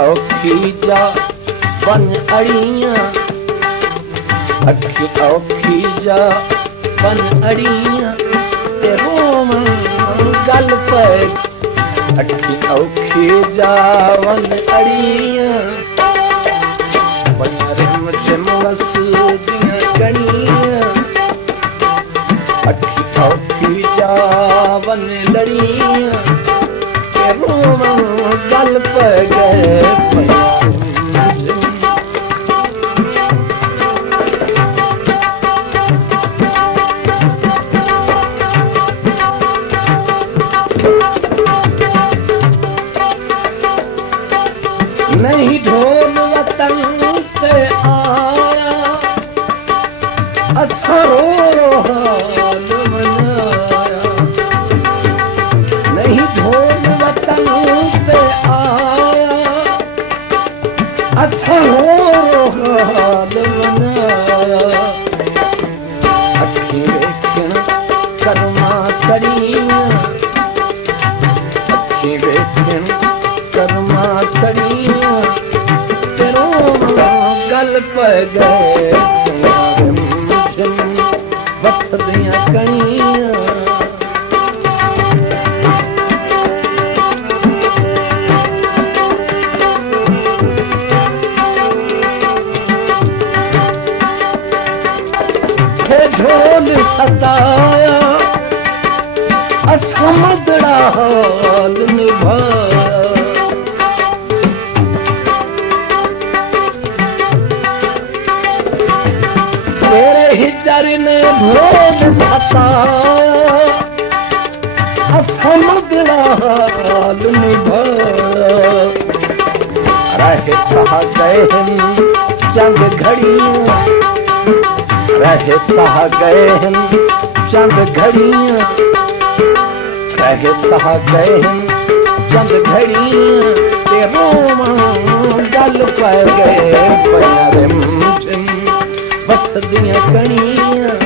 औखी जा बन अड़ियां, अखी औखी जा बन अड़ियां ते रोम गल पे। अखी औखी जा बन अड़ियां बन रिम झिम वस दियां कणियां। अखी औखी जा बन लड़ियां ते रोम गल पे गए। नहीं ढोल वतन से आया अथरो हाल मनाया। नहीं ढोल वतन से आया अथरो हाल मनाया। अखी वेखण कर्मा करियां, अखी वेखण कर्मा करियां गल पे गए। वक्त दियां कणियां ढोल सताया असमदड़ा हाल निभाया। तेरे ही चरण ढोल सताया असमदड़ा हाल निभाया। रहे सहा गए हम चंद घड़ियां, रहे सहा गए हम चंद घड़ियां, रहे सहा गए हम चंद घड़ियां ते रोम गल पै गए। रिम झिम बस दियां कणियां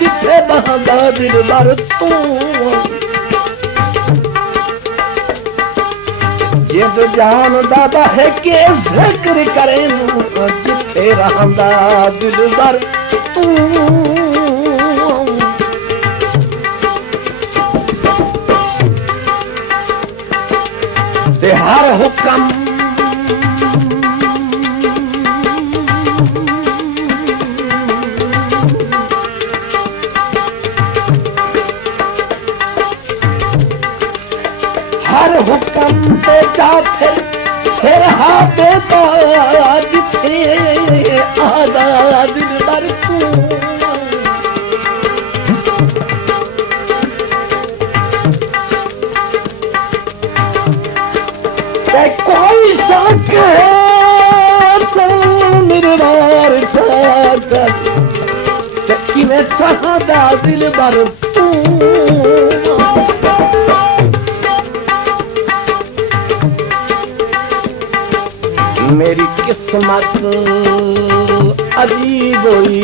जिथे बहादा दिल भर तू। जिद जान दादा है के जिक्र करे जिथे रहंदा दिल भर तू। ते हर हुक्म हर हुक्म पे जा फिर हा बेदा जिथे आदा दिल भर तू। कोई शक है मेरे बार कि मैं चाहता दिल भर तू। मेरी किस्मत अजीब हुई,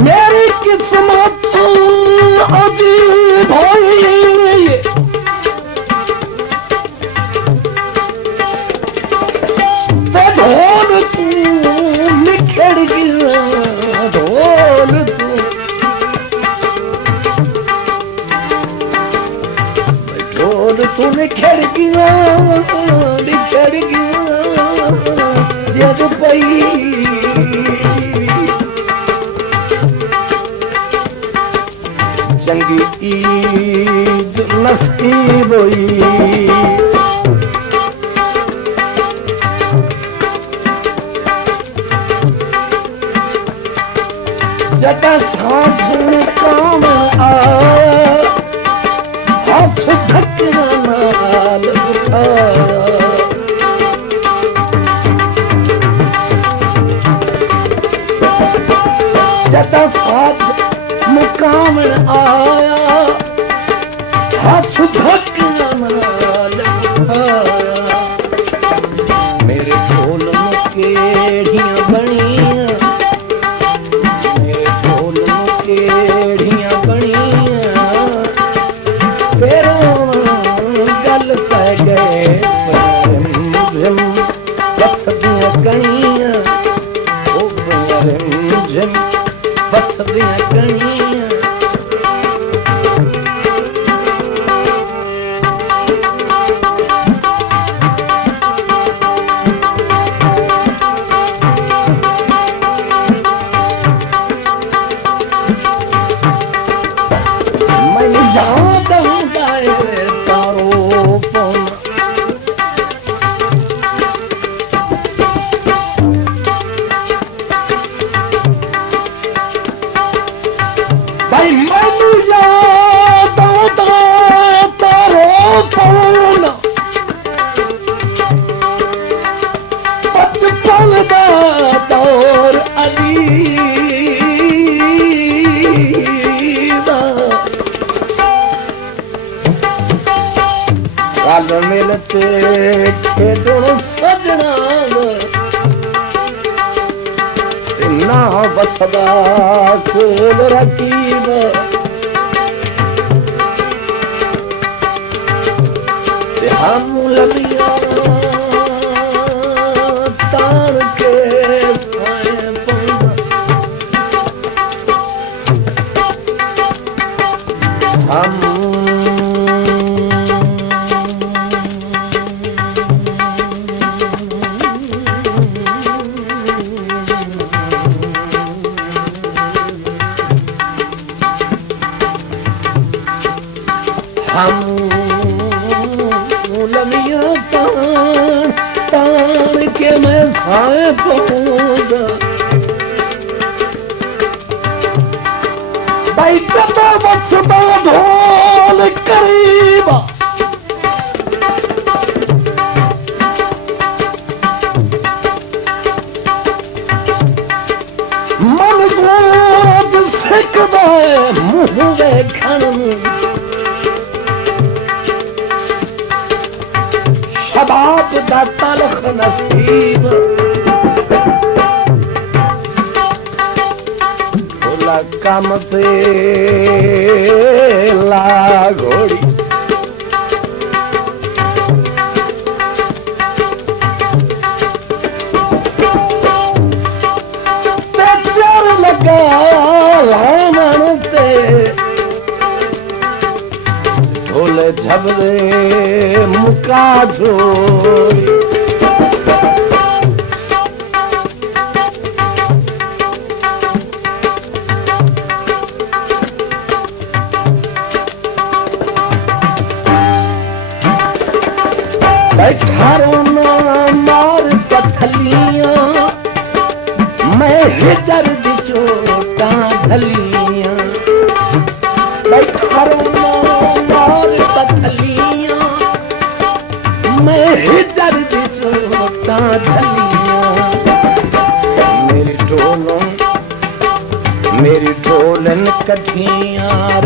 मेरी किस्मत अजीब हुई। ते ढोल तू निखर गया, ढोल तू निखर गया, निखर गया जद पई। चंगी ईद नसीब हुई, जदा सांस काम आया हाथ धकना नाल जदा साथ मुकामण आया हाथ धोकना नाल उठाया मेरे ढोल में केड़ियां बनियां मेरे ढोल में केड़ियां बनियां फेरों गल पै गए रिम बसदियां कणियां ओ रिम बसदियां कणियां भाई मैनू याद आंदा तारो फोन बचपन दा दौर अली दा रल मिल ते खेडण सजना ना बसदा कोल रकीब हम लमिया तार के साए पौंदा हम लमिया तार के मैं साए पौंदा भाई कदा बसदा ढोल करीबा मन गोद सिकदा मुँह वेखण शबाब दा तलख नसीब भोला कम पे ला घोड़ी ते चर लगा लामन ते ढोले झबले मुका झोरी बैठारो ना मार पथलियां मैं हिजर दी चोटा धलियां बैठारो ना मार पथलियां मैं हिजर दी चोटा धलियां मेरी ढोलन कठियां